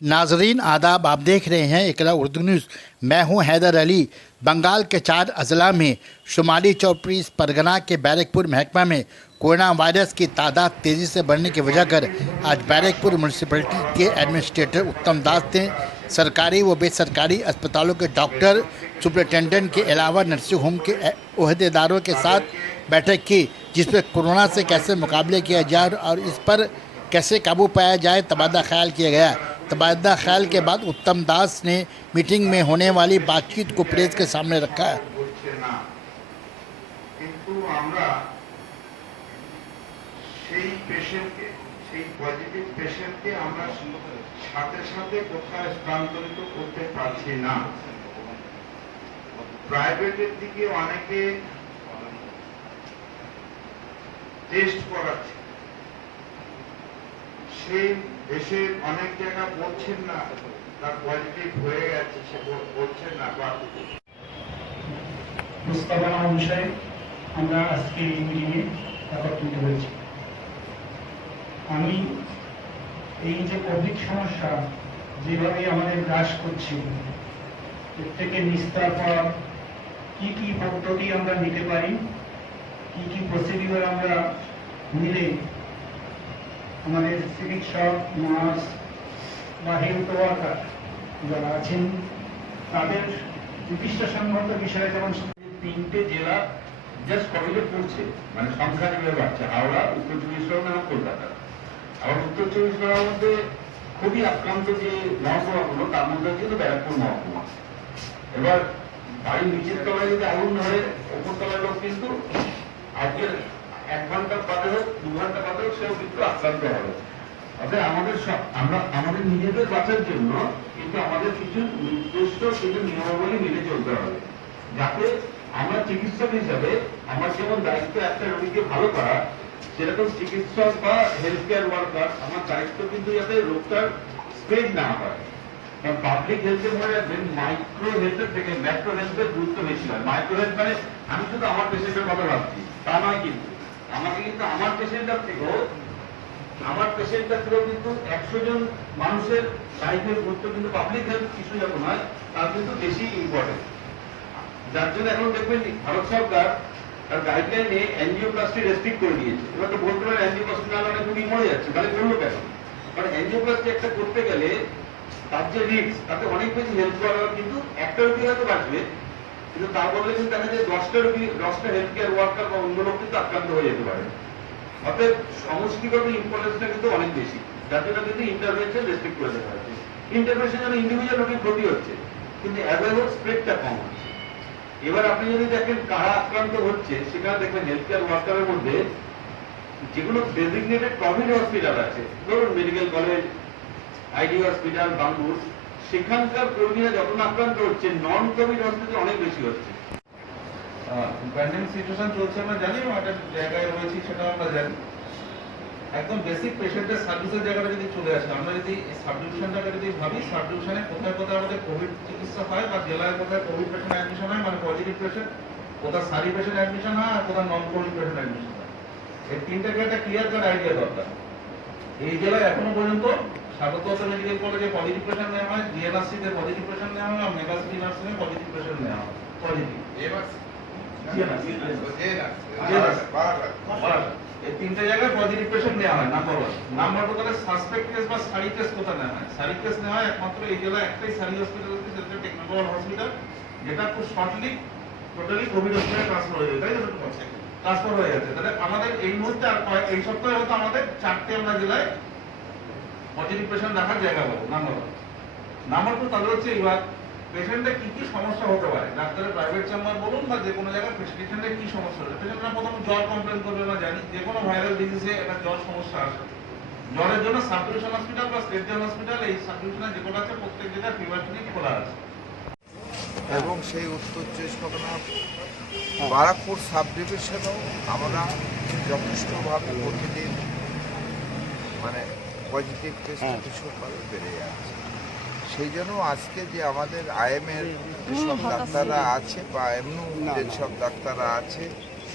नाजरीन आदाब, आप देख रहे हैं इकरा उर्दू न्यूज़। मैं हूं हैदर अली। बंगाल के 4 अजला में शुमाली 24 परगना के बैरकपुर महकमा में कोरोना वायरस की तादाद तेज़ी से बढ़ने की वजह कर आज बैरकपुर म्यूनसिपलिटी के एडमिनिस्ट्रेटर उत्तम दास ने सरकारी व बेसरकारी अस्पतालों के डॉक्टर, सुपरिटेंडेंट के अलावा नर्सिंग होम के ओहदेदारों के साथ बैठक की, जिसमें कोरोना से कैसे मुकाबले किया जाए और इस पर कैसे काबू पाया जाए तबादला ख्याल किया गया। तबादला ख्याल के बाद उत्तम दास ने मीटिंग में होने वाली बातचीत को प्रेस के सामने रखा है। প্রাইভেটের দিকে অনেকে টেস্ট করাচ্ছে, সেই দেশে অনেক জায়গা বলছেন না তার পজিটিভ হয়ে গেছে, সে বলছেন না। প্রস্তাবনা অনুসারে আমরা আজকে এই মিটিংয়ে একত্রিত হয়েছি। আমি এই যে কোভিড সমস্যা যেভাবে আমাদের গ্রাস করছে, এর থেকে নিস্তার পাওয়ার কি কি পদ্ধতি আমরা নিতে পারি, কি কি প্রসিডিউর আমরা নিলে আমাদের চিকিৎসক, নার্স বা হেলথ ওয়ার্কার যারা আছেন তাদের চিকিৎসাসম্মত বিষয়ে, যেমন 3টে জেলা জাস্ট কোভিডে পড়ছে, মানে সংখ্যা যেভাবে বাড়ছে, হাওড়া, উত্তর 24 পরগনা এবং কলকাতা। আবার উত্তর 24 পরগনার মধ্যে খুবই আক্রান্ত যে মহকুমাগুলো, তার মধ্যে কিন্তু ব্যারাকপুর মহকুমা। এবার বাড়ির নিচের তলায় যদি আগুন ধরে, ওপর তলার লোক কিন্তু আজকের 1 ঘন্টা বাদে হোক, 2 ঘন্টা বাদে হোক, সেও কিন্তু আক্রান্ত হবে। অর্থাৎ আমরা আমাদের নিজেদের বাঁচার জন্য কিন্তু আমাদের কিছু নির্দিষ্ট নিয়মাবলী মেনে চলতে হবে, যাতে আমরা চিকিৎসক হিসাবে আমার যেমন দায়িত্ব একটা রোগীকে ভালো করা, সেরকম চিকিৎসক বা হেলথ কেয়ার ওয়ার্কার আমার দায়িত্ব কিন্তু যাতে রোগটার স্প্রেড না হয়। কারণ পাবলিক হেলথের মনে রাখবেন, মাইক্রো হেলথের থেকে ম্যাক্রো হেলথের গুরুত্ব বেশি হয়। মাইক্রো হেলথ মানে আমি শুধু আমার পেশেন্টের কথা ভাবছি তা নয়, কিন্তু আমাকে কিন্তু আমার পেশেন্টটার থেকেও কিন্তু 100 জন মানুষের লাইফের গুরুত্ব কিন্তু পাবলিক হেলথ কিছু যখন হয় তার কিন্তু বেশি ইম্পর্টেন্ট। যার জন্য এখন দেখবেন ভারত সরকার তার গাইডলাইনে অ্যাঞ্জিওপ্লাস্টি রেস্ট্রিক্ট করে দিয়েছে। এবার তো বলতে পারেন অ্যাঞ্জিওপ্লাস্টি না হলে রোগী মরে যাচ্ছে, তাহলে করলো কেন? কারণ অ্যাঞ্জিওপ্লাস্টি একটা করতে গেলে তার যে রিস্ক, তাতে অনেক বেশি হেল্প করা, কিন্তু একটা রোগী হয়তো বাঁচবে, কিন্তু তার বদলে কিন্তু দেখা যায় 10টা হেলথ কেয়ার ওয়ার্কার বা অন্য লোক কিন্তু আক্রান্ত হয়ে যেতে পারে। অতএব সমষ্টিগত ইম্পর্টেন্সটা কিন্তু অনেক বেশি, যার জন্য কিন্তু ইন্টারভেনশন রেস্ট্রিক্ট করে দেওয়া হয়েছে। ইন্টারভেনশন যেন ইন্ডিভিজুয়াল রোগীর ক্ষতি হচ্ছে, কিন্তু অ্যাজ এ হোল স্প্রেডটা কম হচ্ছে। এবার আপনি যদি দেখেন কারা আক্রান্ত হচ্ছে, সেখানে দেখবেন হেলথ কেয়ার ওয়ার্কারের মধ্যে যেগুলো ডেজিগনেটেড কোভিড হসপিটাল আছে, ধরুন medical college, ID hospital, Bangur, সেখানকার কর্মীরা যখন আক্রান্ত হচ্ছে, নন কোভিড হসপিটাল অনেক বেশি হচ্ছে। প্যান্ডেমিক সিচুয়েশন চলছে আমরা জানি, একটা জায়গায় রয়েছি সেটা আমরা জানি। একদম বেসিক পেশেন্টের সার্ভিসের জায়গাটা যদি চলে আসে, আমরা যদি সাবডিভিশনটাকে যদি ভাবি, সাবডিভিশনে কোথায় কোথায় আমাদের কোভিড চিকিৎসা হয় বা জেলায় কোথায় কোভিড পেশেন্ট অ্যাডমিশন হয়, মানে পজিটিভ পেশেন্ট, কোথায় সারি পেশেন্ট অ্যাডমিশন হয় আর কোথায় নন কোভিড পেশেন্ট অ্যাডমিশন হয়, এই তিনটাকে একটা ক্লিয়ার কাট আইডিয়া দরকার। এই জেলায় এখনো পর্যন্ত স্বাগত মেডিকেল কলেজে পজিটিভ পেশেন্ট নেওয়া হয়, জিএনআরসি তে পজিটিভ পেশেন্ট নেওয়া হয়, আর মেগাসিটি নার্সিং এ পজিটিভ পেশেন্ট নেওয়া হয়। পজিটিভ এই 3টে জায়গায় পজিটিভ পেশেন্ট নেওয়া হয়। নাম্বার 1। নাম্বার 2, তাহলে সাসপেক্ট কেস বা সারি কেস কোথায় নেওয়া হয়? সারি কেস নেওয়া হয় একমাত্র এই জেলায় একটাই সারি হসপিটাল আছে, সেটা টেকনোলজি হসপিটাল, যেটা খুব শর্টলি টোটালি কোভিড হসপিটালে ট্রান্সফার হয়ে যায়, তাই তো? ট্রান্সফার হয়ে যাচ্ছে। তাহলে আমাদের এই মুহূর্তে আর এই সপ্তাহে হয়তো আমাদের 4টে আমরা জেলায় পজিটিভ পেশেন্ট রাখার জায়গা পাবো। নাম্বার 1। নাম্বার 2, তাহলে হচ্ছে এবার পেশেন্টের কি কি সমস্যা হতে পারে, ডাক্তারের প্রাইভেট চেম্বার বলুন বা যে কোনো জায়গায় পেশেন্টের কি সমস্যা হবে। পেশেন্টরা প্রথম জ্বর কমপ্লেন করবে, না জানি যে কোনো ভাইরাল ডিজিজে একটা জ্বর সমস্যা আসে। জ্বরের জন্য সাব ডিভিশন হসপিটাল বা স্টেট জেনারেল হসপিটাল, এই সাব ডিভিশনে যে কোনো আছে প্রত্যেক জায়গায় ফিভার ক্লিনিক খোলা আছে। এবং সেই উত্তর 24 পরগনা বারাকপুর সাব ডিভিশনেও আমরা যথেষ্টভাবে প্রতিদিন মানে পজিটিভ টেস্ট ভীষণভাবে বেড়ে যাচ্ছে। সেই জন্য আজকে যে আমাদের আইএমের যেসব ডাক্তাররা আছে বা এমনি যেসব ডাক্তাররা আছে,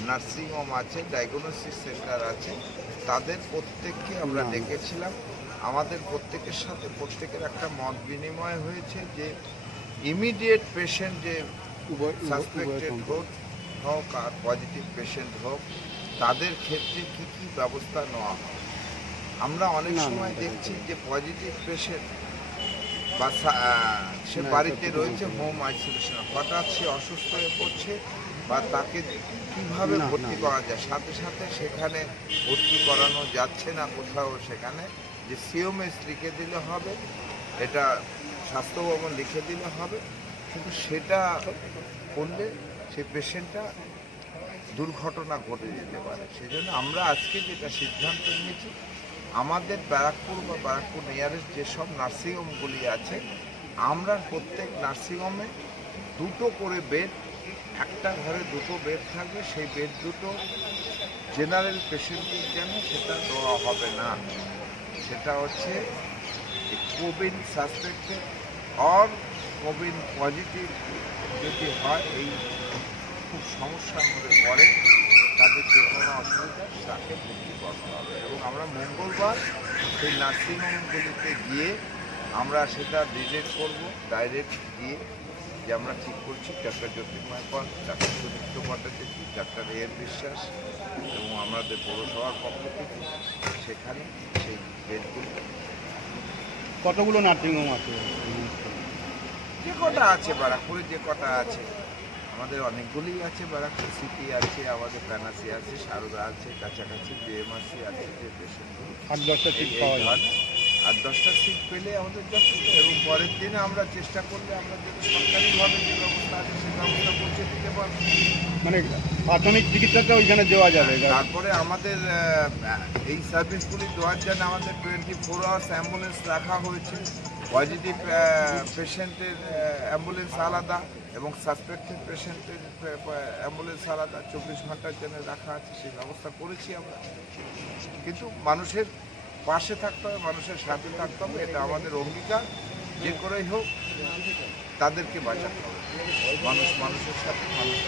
নার্সিংহোম আছে, ডায়াগনোসিস সেন্টার আছে, তাদের প্রত্যেককে আমরা ডেকেছিলাম। আমাদের প্রত্যেকের সাথে প্রত্যেকের একটা মত বিনিময় হয়েছে যে ইমিডিয়েট পেশেন্ট যে সাসপেক্টেড হোক আর পজিটিভ পেশেন্ট হোক, তাদের ক্ষেত্রে কী কী ব্যবস্থা নেওয়া হয়। আমরা অনেক সময় দেখছি যে পজিটিভ পেশেন্ট বা সে বাড়িতে রয়েছে হোম আইসোলেশন, হঠাৎ সে অসুস্থ হয়ে পড়ছে বা তাকে কীভাবে ভর্তি করা যায়, সাথে সাথে সেখানে ভর্তি করানো যাচ্ছে না কোথাও, সেখানে যে সিওমএস লিখে দিলে হবে, এটা স্বাস্থ্য ভবন লিখে দিলে হবে, কিন্তু সেটা করলে সেই পেশেন্টটা দুর্ঘটনা ঘটে যেতে পারে। সেজন্য আমরা আজকে যেটা সিদ্ধান্ত নিয়েছি, আমাদের ব্যারাকপুর বা ব্যারাকপুর নিয়ারেস্ট যেসব নার্সিংহোমগুলি আছে, আমরা প্রত্যেক নার্সিংহোমে 2টো করে বেড, একটা ঘরে 2টো বেড থাকবে, সেই বেড দুটো জেনারেল পেশেন্টের জন্য সেটা দেওয়া হবে না। সেটা হচ্ছে Covid suspected or Covid positive যদি হয়, এই খুব সমস্যার মধ্যে পড়ে, তাদের যে কোনো অসুবিধা তাকে ভর্তি করতে হবে। এবং আমরা মঙ্গলবার সেই নার্সিংহোমগুলিতে গিয়ে আমরা সেটা ভিজিট করব, ডাইরেক্ট গিয়ে যে আমরা ঠিক করছি ডাক্তার জ্যোতির্ময় পাল, ডাক্তার সুদীপ্ত ভট্টাচার্য, ডাক্তার এর বিশ্বাস এবং আমাদের পৌরসভার পক্ষ থেকে সেখানে সেই বেডগুলি কতগুলো নার্সিংহোম আছে? যে কটা আছে ব্যারাকপুরে, যে কটা আছে আমাদের অনেকগুলিই আছে। ব্যারাকপুর সিটি আছে, আমাদের প্যানাসি আছে, সারদা আছে, কাছাকাছি বিএমআরসি আছে, যে পেশেন্টগুলি 8-10টা সিট পাওয়া যায়। আর 10টা সিট পেলে আমাদের যথেষ্ট। এবং পরের দিনে আমরা চেষ্টা করলে আমরা যদি সরকারিভাবে যে ব্যবস্থা আছে সেই ব্যবস্থা পৌঁছে দিতে পারবো। মানে প্রাথমিক চিকিৎসাটা ওইখানে দেওয়া যাবে। তারপরে আমাদের এই সার্ভিসগুলি দেওয়ার জন্য আমাদের 24 আওয়ার্স অ্যাম্বুলেন্স রাখা হয়েছে। পজিটিভ পেশেন্টের অ্যাম্বুলেন্স আলাদা এবং সাসপেক্টেড পেশেন্টের অ্যাম্বুলেন্স আলাদা 24 ঘন্টার জন্য রাখা আছে। সেই ব্যবস্থা করেছি আমরা, কিন্তু মানুষের পাশে থাকতে হবে, মানুষের সাথে থাকতে হবে, এটা আমাদের অঙ্গীকার। যে করেই হোক তাদেরকে বাঁচাতে হবে, মানুষের সাথে মানুষ।